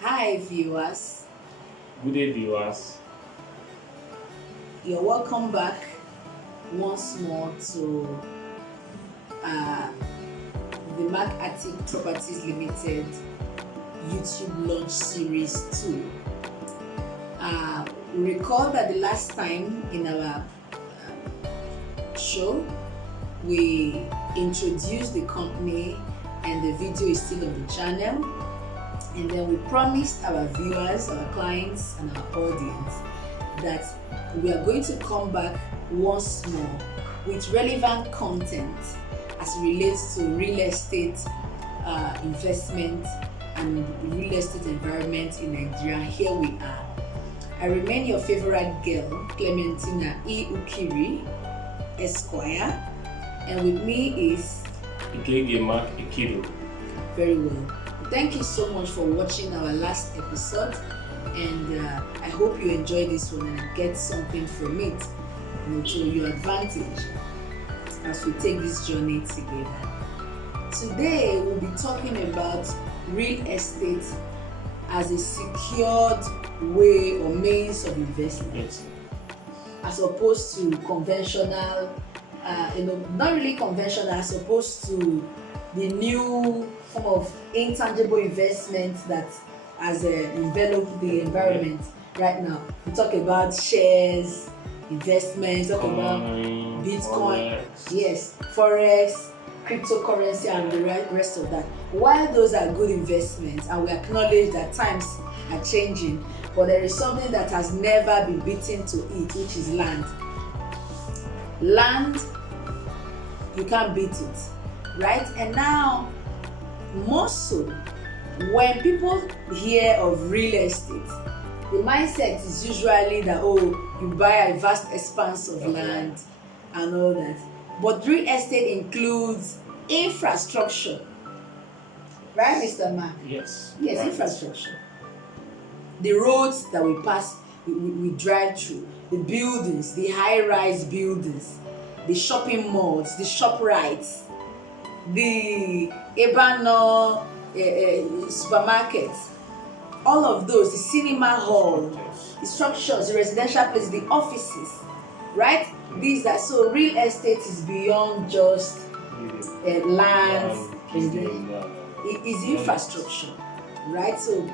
Hi, viewers. Good day, viewers. You're welcome back once more to uh, the Mark Attic Properties Limited YouTube launch series 2. We recall that the last time in our show, we introduced the company and the video is still on the channel. And then we promised our viewers, our clients, and our audience that we are going to come back once more with relevant content as it relates to real estate investment and real estate environment in Nigeria. Here we are. I remain your favorite girl, Clementina E. Ukiri, Esquire, and with me is Igege Mark Ikido. very well. Thank you so much for watching our last episode, and I hope you enjoy this one and get something from it, to your advantage as we take this journey together. Today we'll be talking about real estate as a secured way or means of investment, Yes. as opposed to conventional, not really conventional, as opposed to the new form of intangible investment that has enveloped the environment right now. We talk about shares, investment, talk about Bitcoin, Forex. yes, forex, cryptocurrency, and the rest of that. While those are good investments, and we acknowledge that times are changing, but there is something that has never been beaten to it, which is land. Land, you can't beat it, right? And now, more so, when people hear of real estate, the mindset is usually that, oh, you buy a vast expanse of land and all that. But real estate includes infrastructure, right, Mr. Mark? Yes. Yes, Right. infrastructure. The roads that we pass, we drive through, the buildings, the high-rise buildings, the shopping malls, the ShopRites, the Ebano supermarkets, all of those, the cinema hall, Yes. the structures, the residential places, the offices, right? These are, so real estate is beyond just land, it is infrastructure, right? So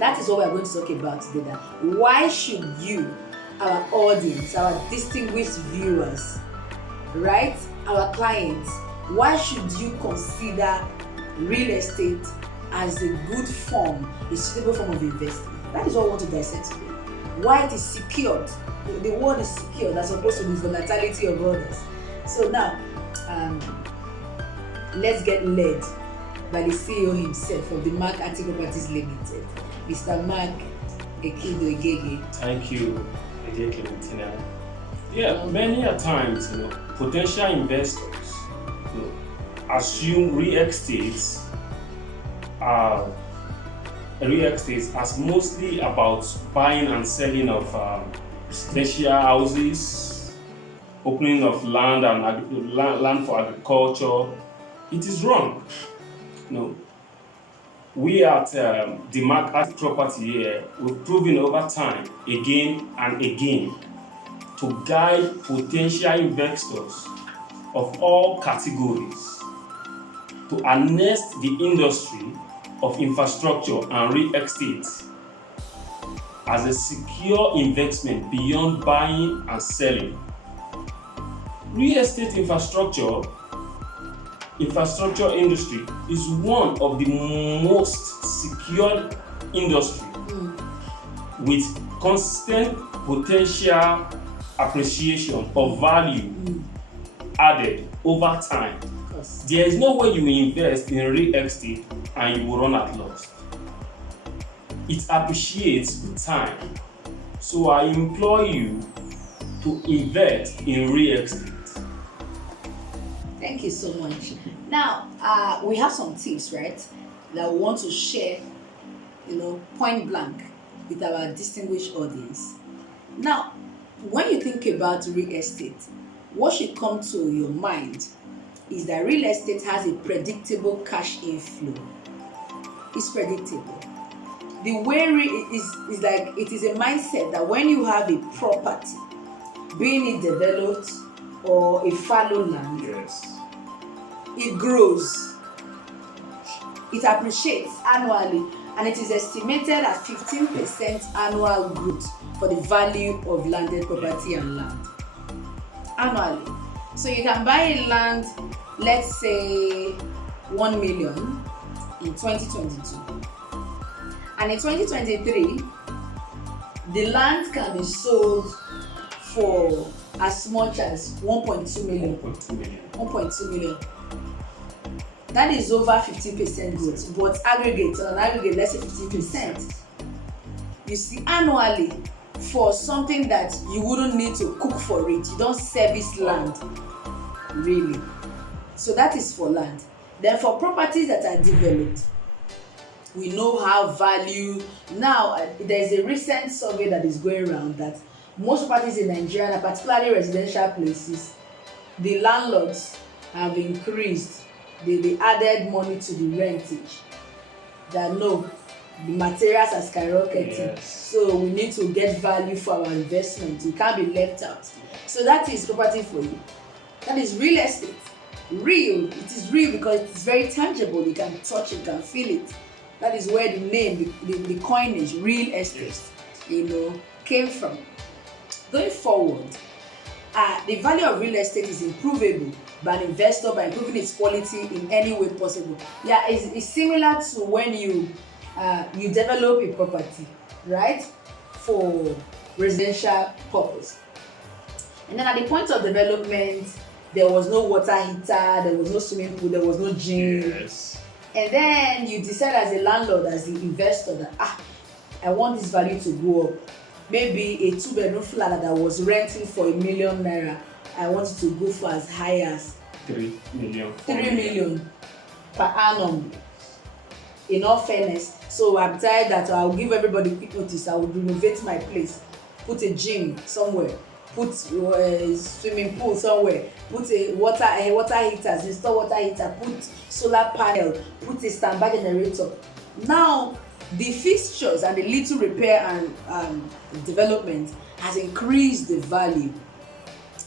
that is what we are going to talk about today. That why should you, our audience, our distinguished viewers, right, our clients, why should you consider real estate as a good form, a suitable form of investment? That is what we want to dissect today. Why it is secured. The word is secured as opposed to the volatility of others. So now, let's get led by the CEO himself of the Mark Attic Properties Limited, Mr. Mark Ekido Igege. Thank you, Lady Clementina. Yeah, many a times, potential investors, assume real estate as mostly about buying and selling of residential houses, opening of land and land for agriculture. It is wrong. We at the Mark Attic Property here, we've proven over time, again and again, to guide potential investors of all categories to harness the industry of infrastructure and real estate as a secure investment beyond buying and selling. Real estate infrastructure industry is one of the most secured industry with constant potential appreciation of value added over time. There is no way you will invest in real estate and you will run at loss. It appreciates with time. So I implore you to invest in real estate. Thank you so much. Now, we have some tips, right, that we want to share, point blank with our distinguished audience. Now, when you think about real estate, what should come to your mind is that real estate has a predictable cash inflow. It's predictable. The way is like it is a mindset that when you have a property, being it developed or a fallow land, it grows, it appreciates annually, and it is estimated at 15% annual growth for the value of landed property and land annually. So you can buy a land, let's say 1 million in 2022, and in 2023 the land can be sold for as much as 1.2 million. 1.2 million. That is over 50% growth, but on aggregate, let's say 15%. You see, annually, for something that you wouldn't need to cook for it, you don't service land, really. So that is for land. Then for properties that are developed, we know how value. Now, there's a recent survey that is going around that most properties in Nigeria, and particularly residential places, the landlords have increased. They added money to the rentage. That no, the materials are skyrocketing, so we need to get value for our investment. We can't be left out. So that is property for you. That is real estate. Real. It is real because it's very tangible. You can touch it, you can feel it. That is where the name, the coinage, real estate, came from. Going forward, the value of real estate is improvable by an investor by improving its quality in any way possible. Yeah, it's similar to when you develop a property, right, for residential purpose. And then at the point of development, there was no water heater, there was no swimming pool, there was no gym. And then you decide as a landlord, as the investor, that I want this value to go up. Maybe a 2-bedroom flat that was renting for ₦1 million, I want it to go for as high as 3 million. 3 million per annum. In all fairness, so I've decided that I'll give everybody quick notice. I will renovate my place, put a gym somewhere, put a swimming pool somewhere, put a water heaters, install water heater, put solar panel, put a standby generator. Now the fixtures and the little repair and development has increased the value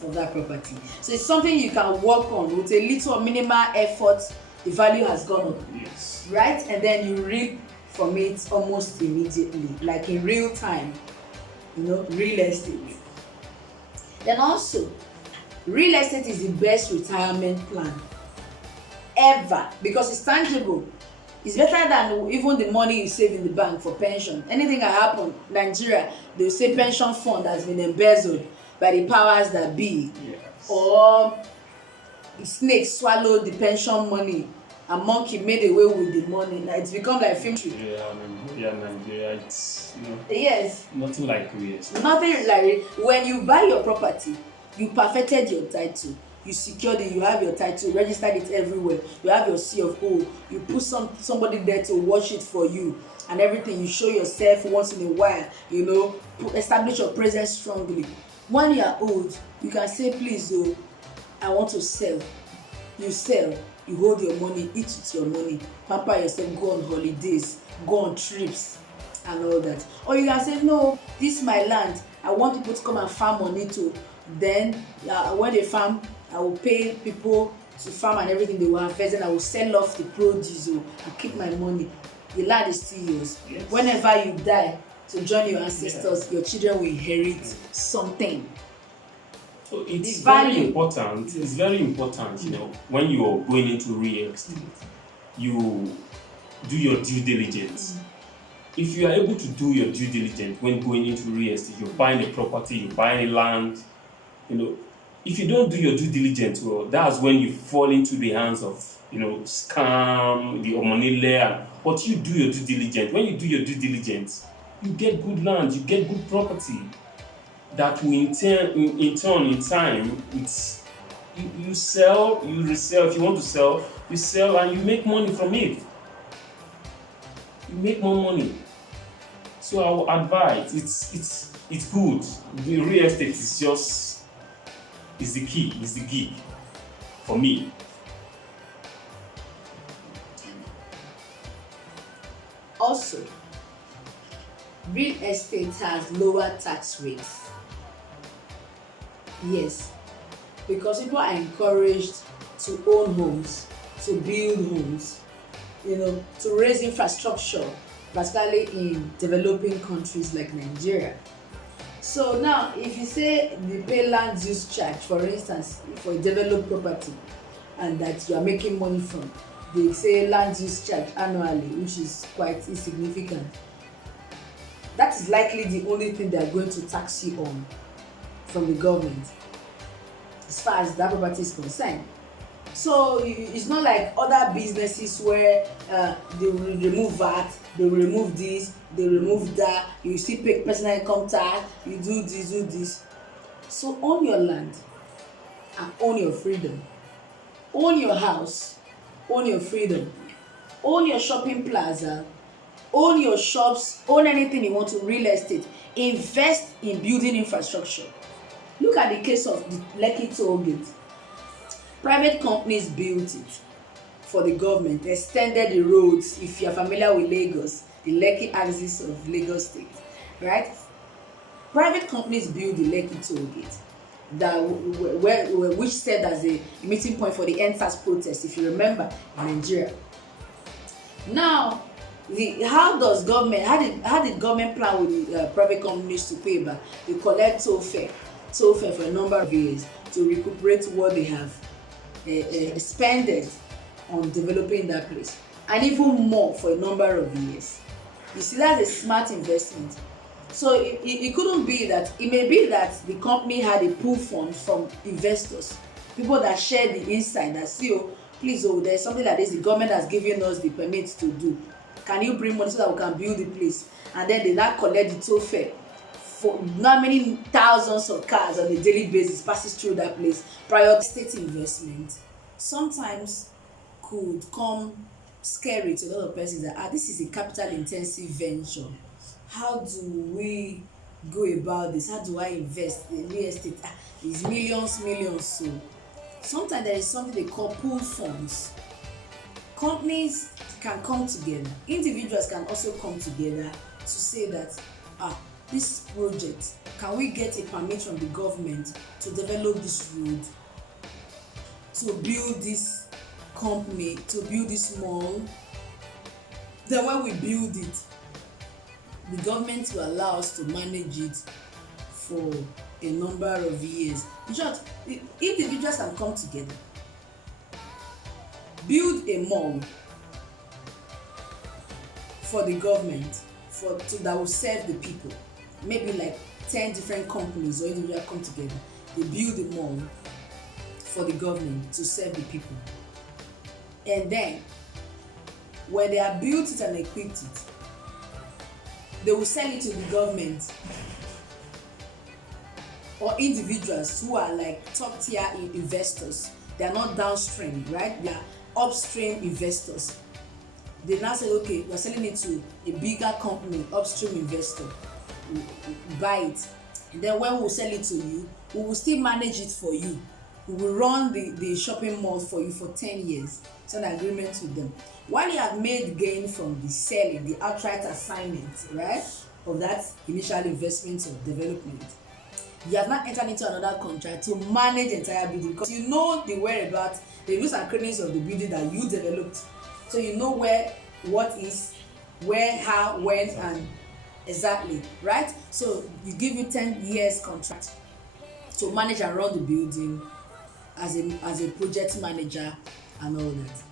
of that property. So it's something you can work on with a little minimal effort. The value has gone up, right? And then you reap from it almost immediately, like in real time. Real estate. Then also, real estate is the best retirement plan ever because it's tangible. It's better than even the money you save in the bank for pension. Anything that happen, Nigeria, they will say pension fund has been embezzled by the powers that be, or snakes swallowed the pension money, a monkey made away with the money. Now it's become like film tree. Nigeria, it's yes, nothing like real estate. Nothing like when you buy your property, you perfected your title. You secured it, you have your title, registered it everywhere, you have your C of O, you put somebody there to watch it for you and everything. You show yourself once in a while, establish your presence strongly. When you are old, you can say, please, I want to sell. You sell, you hold your money, eat with your money, pamper yourself, go on holidays, go on trips and all that. Or you can say, no, this is my land, I want people to come and farm on it too. Then when they farm, I will pay people to farm and everything they will harvest, and I will sell off the produce and keep my money. The land is still yours. Whenever you die, to join your ancestors, your children will inherit something. So it's very important. It's very important, when you're going into real estate, you do your due diligence. If you are able to do your due diligence when going into real estate, you're buying a property, you're buying a land, if you don't do your due diligence, well, that's when you fall into the hands of, scam, the money layer. But you do your due diligence. When you do your due diligence, you get good land, you get good property that will in time, you sell, you resell. If you want to sell, you sell and you make money from it. You make more money. So I will advise, it's good. The real estate is the key, it's the gig for me. Also, real estate has lower tax rates. Yes, because people are encouraged to own homes, to build homes, to raise infrastructure, particularly in developing countries like Nigeria. So now, if you say you pay land use charge, for instance, for a developed property, and that you are making money from, they say land use charge annually, which is quite insignificant. That is likely the only thing they are going to tax you on from the government, as far as that property is concerned. So it's not like other businesses where they will remove VAT, they will remove this, they remove that, you still pay personal income tax, you do this. So own your land and own your freedom. Own your house, own your freedom. Own your shopping plaza, own your shops, own anything you want to, real estate. Invest in building infrastructure. Look at the case of the Lekki Toll Gate. Private companies built it for the government, extended the roads. If you are familiar with Lagos, the Lekki axis of Lagos State, right? Private companies built the Lekki Toll Gate, which served as a meeting point for the EndSARS protest, if you remember, in Nigeria. Now, how did government plan with the private companies to pay back? They collect toll fare for a number of years to recuperate what they have expended on developing that place, and even more for a number of years. You see, that's a smart investment. So it couldn't be that, it may be that the company had a pool fund from investors, people that share the insight, that see, please, there's something like this, the government has given us the permit to do, can you bring money so that we can build the place? And then they now collect the toll fare for not many thousands of cars on a daily basis passes through that place. Prior state investment sometimes could come scary to a lot of persons, that this is a capital intensive venture. How do we go about this? How do I invest in real estate? It's millions. So sometimes there is something they call pool funds. Companies can come together, individuals can also come together to say that this project, can we get a permit from the government to develop this road, to build this company, to build this mall? Then when we build it, the government will allow us to manage it for a number of years. In short, individuals can come together, build a mall for the government, that will serve the people. Maybe like 10 different companies or individuals come together, they build a mall for the government to serve the people. And then when they have built it and equipped it, they will sell it to the government or individuals who are like top tier investors. They are not downstream, right? They are upstream investors. They now say, okay, we're selling it to a bigger company, upstream investor. Buy it, and then when we sell it to you, we will still manage it for you. We will run the shopping mall for you for 10 years. It's an agreement with them. While you have made gain from the selling, the outright assignment, right, of that initial investment or development, you have not entered into another contract to manage the entire building, because you know the whereabouts, the nooks and crannies of the building that you developed. So you know where, what is, where, how, when, and exactly, right? So you give you 10 years contract to manage and run the building as a project manager and all that.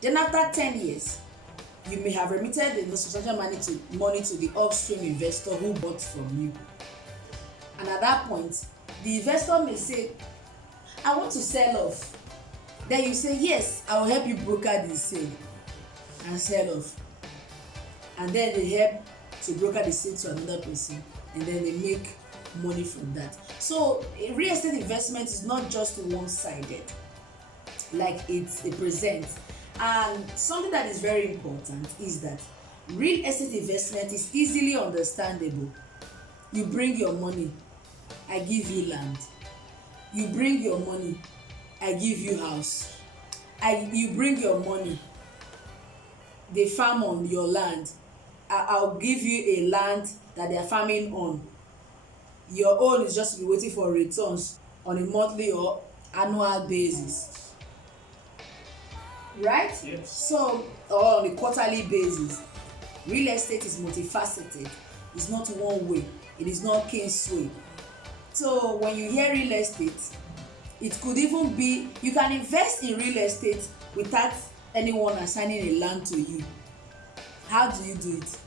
Then after 10 years, you may have remitted the substantial money to the upstream investor who bought from you. And at that point, the investor may say, I want to sell off. Then you say, yes, I will help you broker the sale and sell off. And then they help to broker the sale to another person, and then they make money from that. So real estate investment is not just one-sided like it presents. And something that is very important is that real estate investment is easily understandable. You bring your money, I give you land. You bring your money, I give you house. You bring your money, they farm on your land, I'll give you a land that they are farming on. Your own is just to be waiting for returns on a monthly or annual basis, right? Yes. So, or on a quarterly basis. Real estate is multifaceted. It's not one way. It is not kingsway. So when you hear real estate, it could even be, you can invest in real estate without anyone assigning a land to you. How do you do it?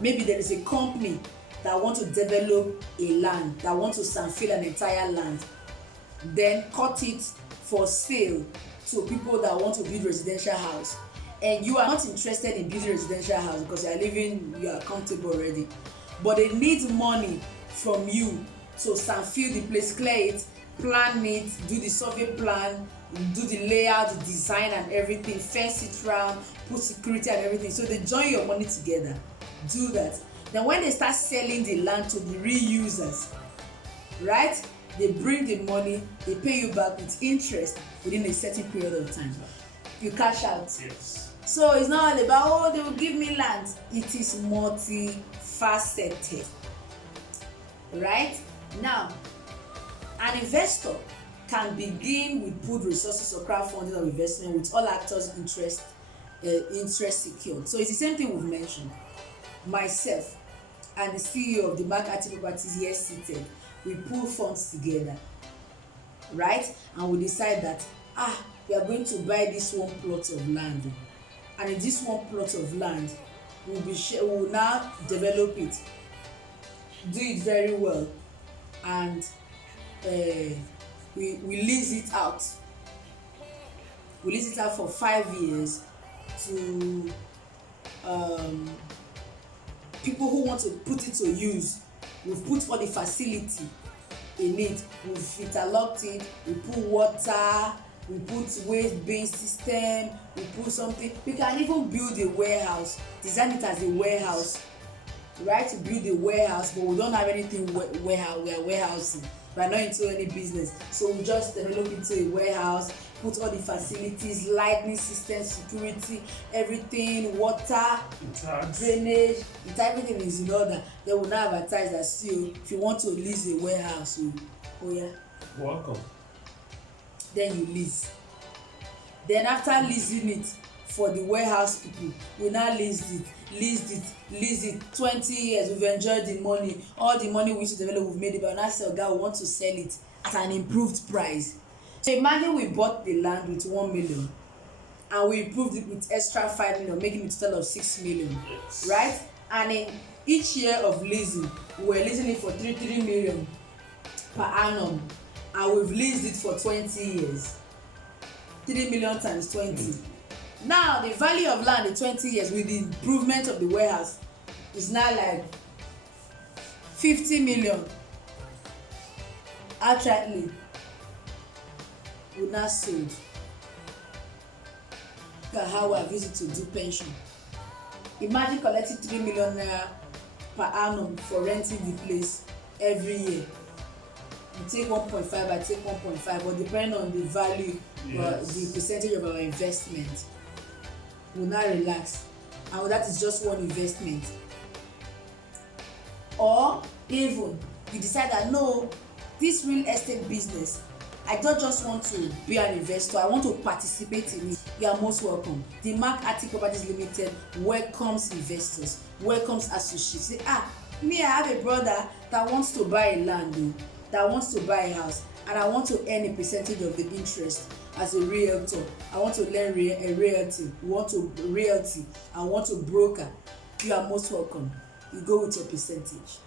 Maybe there is a company that want to develop a land, that want to sanfill an entire land, then cut it for sale to people that want to build residential house, and you are not interested in building residential house because you are comfortable already, but they need money from you to sanfill the place, clear it, plan it, do the survey plan, do the layout, the design and everything, fence it round, put security and everything. So they join your money together, do that. Then when they start selling the land to the reusers, right, they bring the money, they pay you back with interest within a certain period of time. You cash out. Yes. So it's not all about, oh, they will give me land. It is multifaceted, right? Now, an investor can begin with pooled resources or crowdfunding or investment with all actors' interest secured. So it's the same thing we've mentioned. Myself and the CEO of the Mark Artist Properties here seated, we pool funds together, right? And we decide that we are going to buy this one plot of land, and in this one plot of land, we will now develop it, do it very well, and we lease it out. We lease it out for 5 years to people who want to put it to use. We've put all the facility in it. We've interlocked it. We put water. We put waste bin system. We put something. We can even build a warehouse. Design it as a warehouse, right? To build a warehouse, but we don't have anything warehouse. We are warehousing. We are not into any business, so we just develop into a warehouse. Put all the facilities, lighting system, security, everything, water, drainage, everything is in order. They will now advertise that, see, if you want to lease a warehouse, oh yeah, welcome. Then you lease. Then after leasing it for the warehouse people, we now leased it 20 years. We've enjoyed the money, all the money we used to develop, we've made it, but now sell guy, we want to sell it at an improved price. So imagine we bought the land with 1 million and we improved it with extra 5 million, making it a total of 6 million. Yes. Right? And in each year of leasing, we were leasing it for 3 million per annum, and we've leased it for 20 years. 3 million times 20. Now the value of land in 20 years with the improvement of the warehouse is now like 50 million. Outrightly, we now sold. Look at how we have used it to do pension. Imagine collecting 3 million naira per annum for renting the place every year. You take 1.5, I take 1.5, but depending on the value, yes, the percentage of our investment, we'll now relax. And that is just one investment. Or even you decide that, no, this real estate business, I don't just want to be an investor, I want to participate in it. You are most welcome. The Mark Artist Properties Limited welcomes investors, welcomes associates. Say, me, I have a brother that wants to buy a land, that wants to buy a house, and I want to earn a percentage of the interest as a realtor. I want to learn a realty. I want to broker. You are most welcome. You go with your percentage.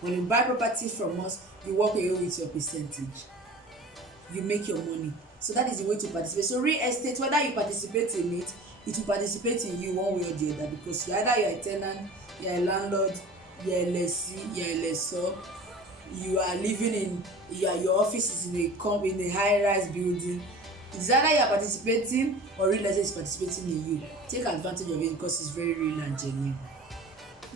When you buy properties from us, you walk away with your percentage. You make your money. So that is the way to participate. So real estate, whether you participate in it, it will participate in you one way or the other, because either you're a tenant, you're a landlord, you're a lessee, you're a lessor, you are living in, your office is in a high-rise building. It's either you are participating or real estate is participating in you. Take advantage of it because it's very real and genuine.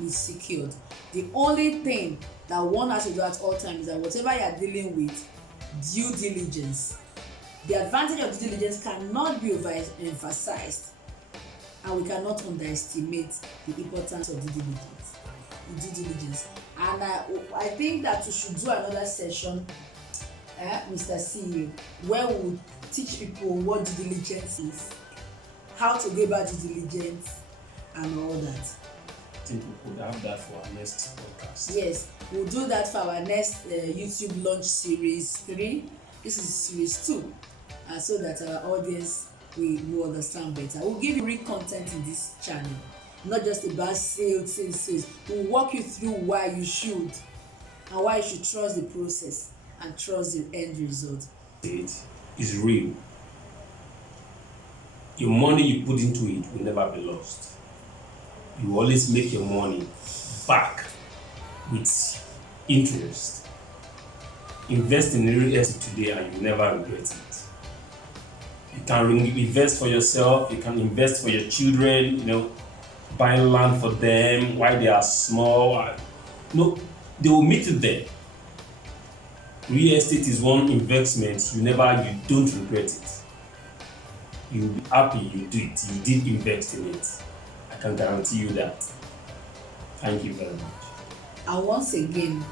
It's secured. The only thing that one has to do at all times is that whatever you are dealing with, due diligence. The advantage of due diligence cannot be overemphasized. and we cannot underestimate the importance of due diligence. And I think that we should do another session, Mr. CEO, where we will teach people what due diligence is, how to go about due diligence, and all that. I think we could have that for our next podcast. Yes, we'll do that for our next YouTube launch series 3. This is series 2, so that our audience will understand better. We'll give you real content in this channel, not just about sales. We'll walk you through why you should, and why you should trust the process and trust the end result. It is real. Your money you put into it will never be lost. You always make your money back with interest. Invest in real estate today and you never regret it. You can invest for yourself, you can invest for your children, buying land for them while they are small. No, they will meet you there. Real estate is one investment you don't regret it. You'll be happy you do it. You did invest in it. I can guarantee you that. Thank you very much. And once again,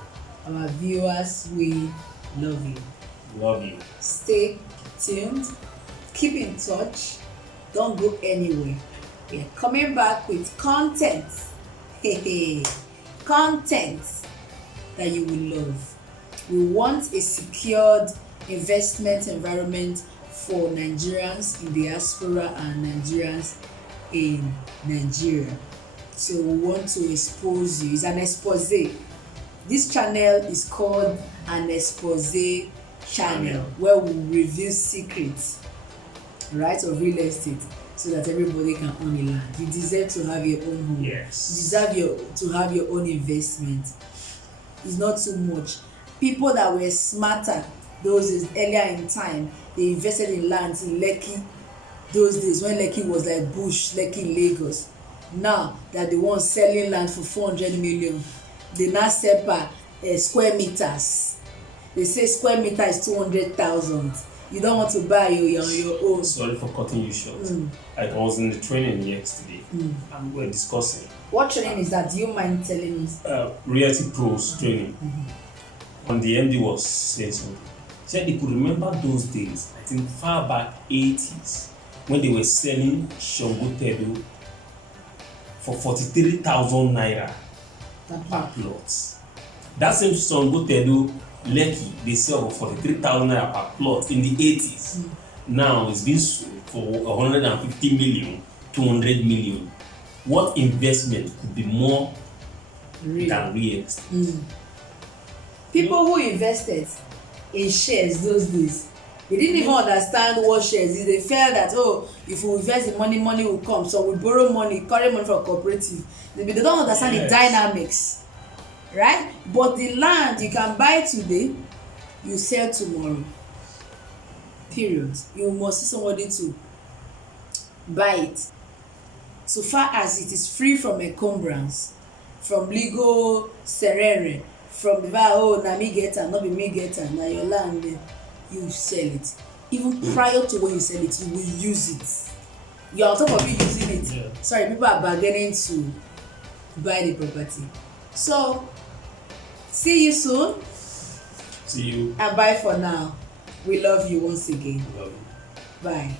our viewers, we love you. Love you. Stay tuned. Keep in touch. Don't go anywhere. We are coming back with content. Content that you will love. We want a secured investment environment for Nigerians in diaspora and Nigerians in Nigeria. So we want to expose you. It's an expose. This channel is called an expose channel, where we reveal secrets, right, of real estate, so that everybody can own a land. You deserve to have your own home. Yes. You deserve to have your own investment. It's not too much. People that were smarter those days, earlier in time, they invested in lands in Lekki those days when Lekki was like bush, Lekki in Lagos. Now that they want selling land for 400 million, they now sell per square meters. They say square meter is 200,000. You don't want to buy your own. Sorry for cutting you short. I was in the training yesterday and we were discussing. What training is that? Do you mind telling me? Reality Pros training. And the MD was saying something. He said he could remember those days, I think far back 80s, when they were selling Shango Tedo for 43,000 naira per plot. That same Shango Tedo Lekki, they sell for 43,000 naira per plot in the 80s. Now it's been sold for 150 million, 200 million. What investment could be more than real estate? People who invested in shares those days, they didn't even understand what shares is. They felt that, if we invest in money will come. So we borrow money, carry money from cooperative. They don't understand the dynamics, right? But the land you can buy today, you sell tomorrow. Period. You must see somebody to buy it. So far as it is free from encumbrance, from legal serere, from the na me get am, no be me get am, na your land, you sell it. Even prior to when you sell it, you will use it. You're on top of you using it. Yeah. Sorry, people are bargaining to buy the property. So, see you soon. See you. And bye for now. We love you once again. Love you. Bye.